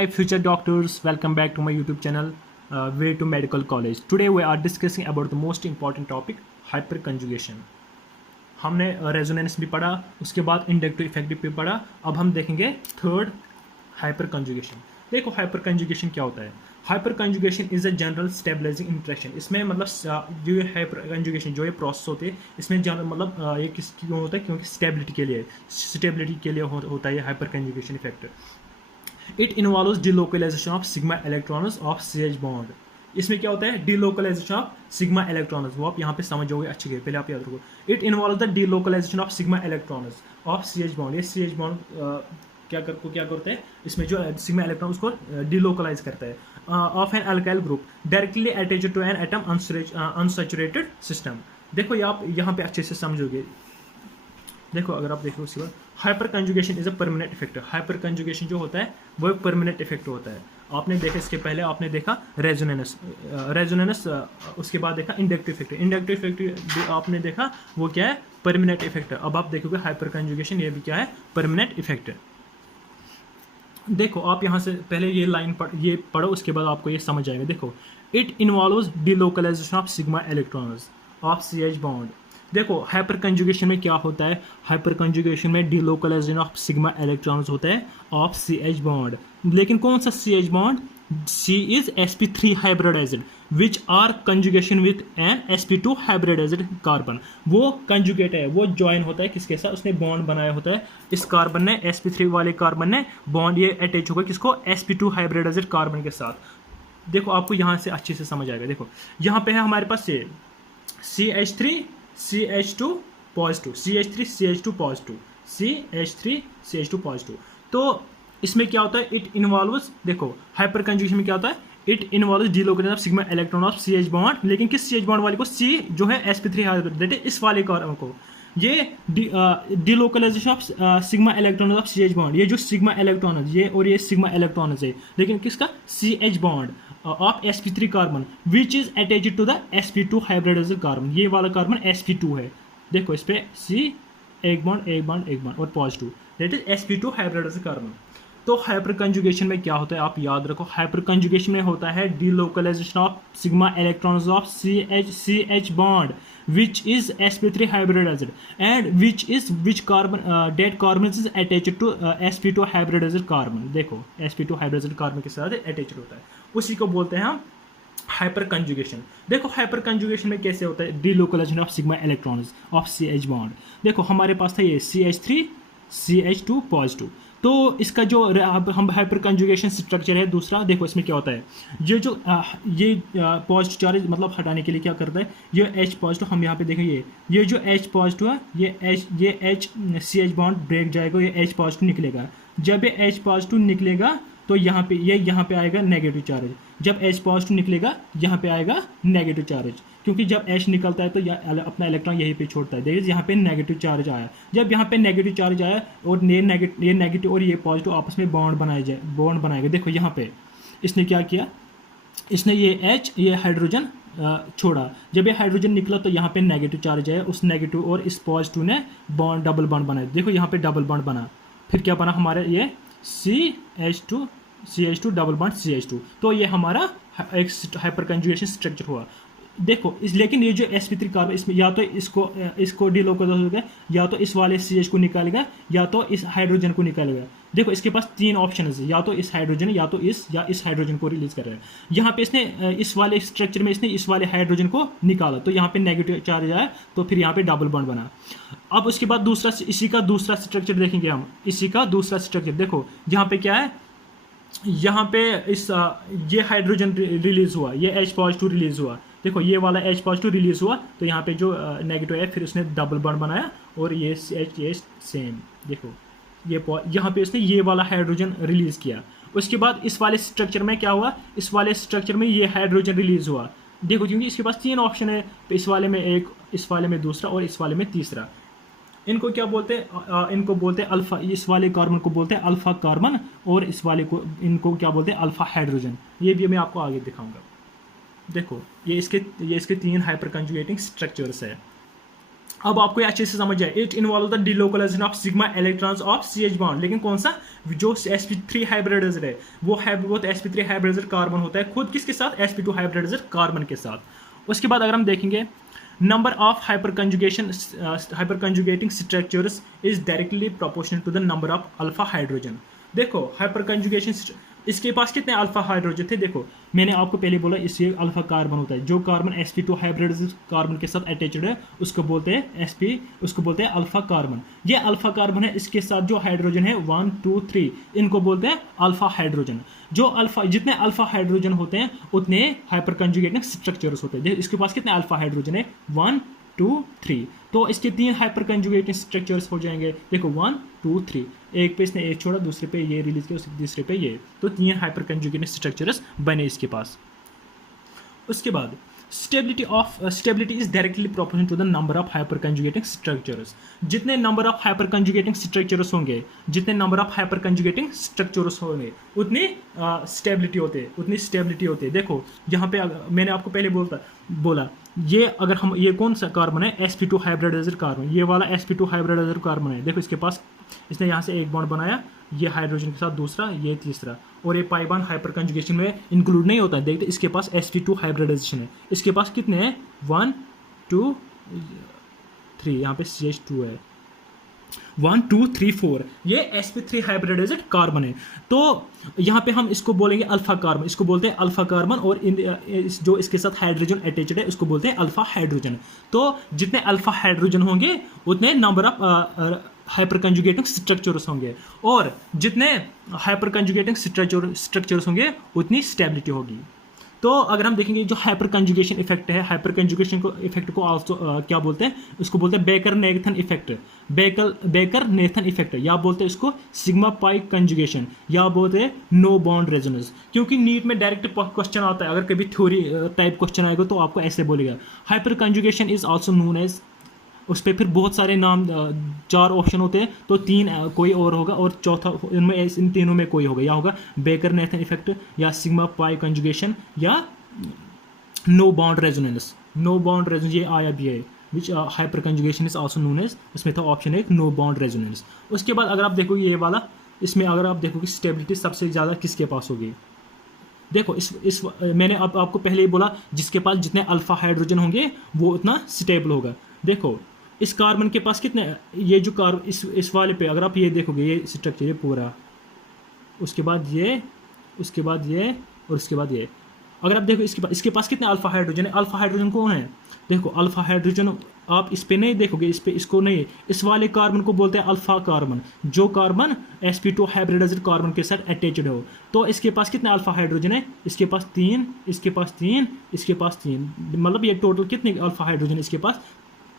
my future doctors, welcome back to my YouTube channel, Way to Medical College. Today we are discussing about the most important topic, hyperconjugation. हमने resonance भी पढ़ा, उसके बाद inductive effective भी पढ़ा. अब हम देखेंगे थर्ड हाइपरकंजुगेशन. देखो हाइपरकंजुगेशन क्या होता है. Hyperconjugation is a general stabilising interaction. इसमें मतलब जो ये हाइपरकंजुगेशन जो ये प्रोसेस होते हैं इसमें मतलब ये किस क्यों होता है, क्योंकि स्टेबिलिटी के लिए होता है ये hyperconjugation effect. It involves delocalisation of sigma electrons of CH bond. इसमें क्या होता है, डिलोकलाइजेशन ऑफ सिग्मा इलेक्ट्रॉन्स. वो आप यहाँ पे समझोगे अच्छे से, पहले आप याद रखो. It involve the delocalisation of sigma electrons of CH bond. ये CH बॉन्ड क्या करते हैं, इसमें जो सिग्मा इलेक्ट्रॉन उसको डिलोकलाइज करता है of an alkyl group directly attached to an atom unsaturated system. देखो ये आप यहाँ पे अच्छे से समझोगे. देखो अगर आप देखो उसके बाद hyper conjugation is a permanent effect. Hyper conjugation जो होता है वो परमानेंट इफेक्ट होता है. आपने देखा इसके पहले आपने देखा रेजोनेंस, उसके बाद देखा इंडक्टिव इफेक्ट. इंडक्टिव इफेक्ट आपने देखा वो क्या है, परमानेंट इफेक्ट. अब आप देखोगे हाइपर कंजुगेशन ये भी क्या है, परमानेंट इफेक्ट. देखो आप यहाँ से पहले ये लाइन ये पढ़ो, उसके बाद आपको ये समझ आएगा. देखो it involves delocalisation of sigma electrons of CH bond. देखो हाइपर कंजुगेशन में क्या होता है, हाइपर कंजुगेशन में डिलोकलाइजेशन ऑफ सिग्मा इलेक्ट्रॉन्स होता है ऑफ CH बॉन्ड. लेकिन कौन सा CH bond, C is sp3 hybridised which are conjugation with an sp2 hybridised carbon. वो कंजुगेट है, वो ज्वाइन होता है किसके साथ, उसने बॉन्ड बनाया होता है. इस कार्बन ने sp3 वाले कार्बन ने बॉन्ड ये अटैच होगा किसको, sp2 हाइब्रिडाइज्ड कार्बन के साथ. देखो आपको यहाँ से अच्छे से समझ आएगा. देखो यहाँ पे है हमारे पास ये CH3 CH2 positive, CH3 CH2 positive, CH3 CH2 positive. तो इसमें क्या होता है, इट इन्वॉल्व्स, देखो हाइपर कंजुगेशन में क्या होता है, it involves delocalisation of sigma electron of CH bond. लेकिन किस CH बॉन्ड वाले को, C जो है sp3 हाइब्रिड इस वाले कार्बन को, ये delocalisation of sigma electron of CH bond. ये जो सिग्मा इलेक्ट्रॉन है ये और ये सिग्मा इलेक्ट्रॉन है, लेकिन किसका, CH bond of sp3 carbon which is attached to the sp2 hybridised carbon. ये वाला कार्बन sp2 है. देखो इस पे C एक बॉन्ड और positive, that is sp2 hybridised carbon. तो हाइपर कंजुगेशन में क्या होता है आप याद रखो, हाइपर कंजुगेशन में होता है delocalisation of sigma electrons of CH bond which is sp3 hybridized and which carbon dead carbon is attached to sp2 hybridized carbon. देखो sp2 hybridized carbon के साथ अटैच्ड होता है, उसी को बोलते हैं हम हाइपर कंजुगेशन. देखो हाइपर कंजुगेशन में कैसे होता है, delocalisation of sigma electrons of CH bond. देखो हमारे पास था ये CH3 CH2 पॉजिटिव. तो इसका जो हम हाइपर कंजुगेशन स्ट्रक्चर है दूसरा, देखो इसमें क्या होता है, ये पॉजिटिव चार्ज मतलब हटाने के लिए क्या करता है, ये H पॉजिटिव हम यहाँ पे देखेंगे, ये जो H पॉजिटिव है ये H CH बॉन्ड ब्रेक जाएगा, ये H पॉजिटिव निकलेगा. जब ये H पॉजिटिव निकलेगा तो यहाँ पे आएगा नेगेटिव चार्ज. जब H पॉजिटिव निकलेगा यहाँ पे आएगा नेगेटिव चार्ज, क्योंकि जब H निकलता है तो अपना इलेक्ट्रॉन यहीं पे छोड़ता है. देखिए यहाँ पे नेगेटिव चार्ज आया. जब यहाँ पे नेगेटिव चार्ज आया और ये नेगेटिव और ये पॉजिटिव आपस में बॉन्ड बनाएगा. देखो यहाँ पे इसने क्या किया, इसने ये हाइड्रोजन छोड़ा. जब ये हाइड्रोजन निकला तो यहाँ पे नेगेटिव चार्ज आया, उस नेगेटिव और इस पॉजिटिव ने डबल बॉन्ड बनाया. देखो यहाँ पे डबल बॉन्ड बना, फिर क्या बना हमारे ये CH2 डबल बॉन्ड CH2. तो ये हमारा एक हाइपर कंजुगेशन स्ट्रक्चर हुआ. देखो लेकिन ये जो sp3 कार्बन इसमें या तो इसको डिलोकलाइज होगा, या तो इस वाले CH को निकालेगा, या तो इस हाइड्रोजन को निकालेगा. देखो इसके पास तीन ऑप्शन है, या तो इस हाइड्रोजन या इस हाइड्रोजन को रिलीज कर रहा है. यहाँ पे इसने इस वाले स्ट्रक्चर में इसने इस वाले हाइड्रोजन को निकाला तो यहाँ पे नेगेटिव चार्ज आया, तो फिर यहाँ पे डबल बॉन्ड बना. अब उसके बाद इसी का दूसरा स्ट्रक्चर देखेंगे हम. इसी का दूसरा स्ट्रक्चर देखो यहाँ पे क्या है, यहाँ पे ये हाइड्रोजन रिलीज हुआ, ये H पॉजिटिव रिलीज हुआ. देखो ये वाला H पॉजिटिव रिलीज हुआ तो यहाँ पे जो नेगेटिव है फिर उसने डबल बॉन्ड बनाया और ये सेम. देखो यहाँ पे इसने ये वाला हाइड्रोजन रिलीज किया. उसके बाद इस वाले स्ट्रक्चर में क्या हुआ, इस वाले स्ट्रक्चर में ये हाइड्रोजन रिलीज हुआ. देखो क्योंकि इसके पास तीन ऑप्शन है, तो इस वाले में एक, इस वाले में दूसरा और इस वाले में तीसरा. इनको क्या बोलते हैं, इनको बोलते हैं अल्फा. इस वाले कार्बन को बोलते हैं अल्फा कार्बन और इस वाले को इनको क्या बोलते हैं, अल्फा हाइड्रोजन. ये भी मैं आपको आगे दिखाऊंगा. देखो ये इसके तीन हाइपर कंजुगेटिंग स्ट्रक्चर्स है. अब आपको ये अच्छे से समझ जाए, it involve the delocalisation of sigma electrons of CH bond. लेकिन कौन सा, जो sp3 हाइब्रिडाइजर है वो sp3 हाइब्रिडाइजर कार्बन होता है खुद किसके साथ, sp2 हाइब्रिडाइजर कार्बन के साथ। उसके बाद अगर हम देखेंगे number of hyperconjugating structures is directly proportional to the number of alpha hydrogen. देखो हाइपर कंजुगेशन, इसके पास कितने अल्फा हाइड्रोजन थे, देखो मैंने आपको पहले बोला इससे अल्फा कार्बन होता है, जो कार्बन sp2 हाइब्रिड कार्बन के साथ अटैच्ड है उसको बोलते हैं उसको बोलते हैं अल्फा कार्बन। ये अल्फा कार्बन है, इसके साथ जो हाइड्रोजन है 1 2 3 इनको बोलते हैं अल्फा हाइड्रोजन। जो अल्फा, जितने अल्फा हाइड्रोजन होते हैं उतने हाइपर कंजुगेटिंग स्ट्रक्चर्स होते हैं। देखो इसके पास कितने अल्फा हाइड्रोजन है, 1 2 3, तो इसके 3 हाइपर कंजुगेटिंग स्ट्रक्चर्स हो जाएंगे। देखो 1 2 3, एक पे इसने एक छोड़ा, दूसरे पे ये रिलीज किया, तीसरे पे ये, तो 3 हाइपर कंजुगेटिंग स्ट्रक्चर्स बने इसके पास। उसके बाद stability is directly proportional to the number of hyperconjugating structures. जितने number of hyperconjugating structures होंगे, जितने number of hyperconjugating structures होंगे उतनी स्टेबिलिटी होती है। देखो यहाँ पे मैंने आपको पहले बोला ये अगर हम, ये कौन सा कार्बन है, sp2 हाइब्रिडाइजर कार्बन, ये वाला sp2 हाइब्रिडाइजर कार्बन है। देखो इसके पास, इसने यहाँ से एक बॉन्ड बनाया, ये हाइड्रोजन के साथ दूसरा, ये तीसरा, और ये पाई बॉन्ड हाइपर कंजुगेशन में इंक्लूड नहीं होता है। देखते इसके पास sp2 हाइब्रिडाइजेशन है, इसके पास कितने हैं 1 2 3, यहाँ पे CH2 है 1 2 3 4, ये sp3 हाइब्रिडाइज्ड कार्बन है। तो यहाँ पे हम इसको बोलेंगे अल्फा कार्बन, इसको बोलते हैं अल्फा कार्बन, और जो इसके साथ हाइड्रोजन अटैच्ड है उसको बोलते हैं अल्फा हाइड्रोजन। तो जितने अल्फा हाइड्रोजन होंगे उतने number of hyperconjugating structures होंगे, और जितने हाइपर कंजुगेटिंग स्ट्रक्चर्स होंगे उतनी स्टेबिलिटी होगी। तो अगर हम देखेंगे जो हाइपर कंजुगेशन इफेक्ट है, हाइपर कंजुगेशन को इफेक्ट को आल्सो क्या बोलते हैं, उसको बोलते हैं baker Nathan effect, baker Nathan effect, या बोलते हैं इसको सिग्मा पाई कंजुगेशन, या बोलते हैं नो बॉन्ड रेजोनेंस। क्योंकि नीट में डायरेक्ट क्वेश्चन आता है, अगर कभी थ्योरी टाइप क्वेश्चन आएगा तो आपको ऐसे बोलेगा hyperconjugation is also known as, उस पर फिर बहुत सारे नाम, 4 ऑप्शन होते हैं, तो 3 कोई और होगा, और चौथा इनमें इन तीनों में कोई होगा, या होगा बेकर नेथन इफेक्ट, या सिग्मा पाई कंजुगेशन, या no bond resonance. No bond resonance ये आया भी है, which hyperconjugation is also known as, इसमें था ऑप्शन एक नो बॉन्ड रेजोनेंस। उसके बाद अगर आप देखोगे ये वाला, इसमें अगर आप देखोगे स्टेबिलिटी सबसे ज़्यादा किसके पास होगी, देखो इस मैंने आपको पहले ही बोला जिसके पास जितने अल्फा हाइड्रोजन होंगे वो उतना स्टेबल होगा। देखो इस कार्बन के पास कितने, ये जो कार्बन इस वाले पे अगर आप ये देखोगे, ये स्ट्रक्चर ये पूरा, उसके बाद ये, उसके बाद ये, और उसके बाद ये, अगर आप देखो इसके पास कितने अल्फा हाइड्रोजन है, अल्फा हाइड्रोजन कौन है, देखो अल्फा हाइड्रोजन आप इस पे नहीं देखोगे, इस पे इसको नहीं, इस वाले कार्बन को बोलते हैं अल्फा कार्बन, जो कार्बन sp2 हाइब्रिडाइज्ड कार्बन के साथ अटैच्ड हो। तो इसके पास कितने अल्फा हाइड्रोजन है, इसके पास 3, इसके पास 3, इसके पास 3, मतलब ये टोटल कितने अल्फा हाइड्रोजन, इसके पास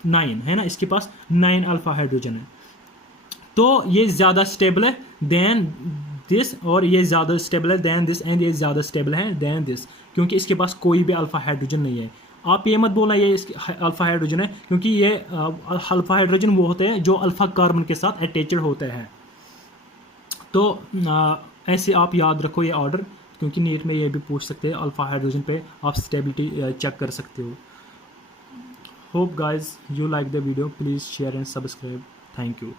9 है ना, इसके पास 9 अल्फा हाइड्रोजन है। तो ये ज़्यादा स्टेबल है देन दिस, और ये ज़्यादा स्टेबल है देन दिस, एंड ये ज़्यादा स्टेबल है देन दिस, क्योंकि इसके पास कोई भी अल्फा हाइड्रोजन नहीं है। आप ये मत बोलना ये अल्फा हाइड्रोजन है, क्योंकि ये अल्फा हाइड्रोजन वो होते हैं जो अल्फा कार्बन के साथ अटैच्ड होते हैं। तो ऐसे आप याद रखो ये ऑर्डर, क्योंकि नीट में ये भी पूछ सकते हैं, अल्फा हाइड्रोजन पे आप स्टेबिलिटी चेक कर सकते हो। Hope guys you like the video, please share and subscribe. Thank you.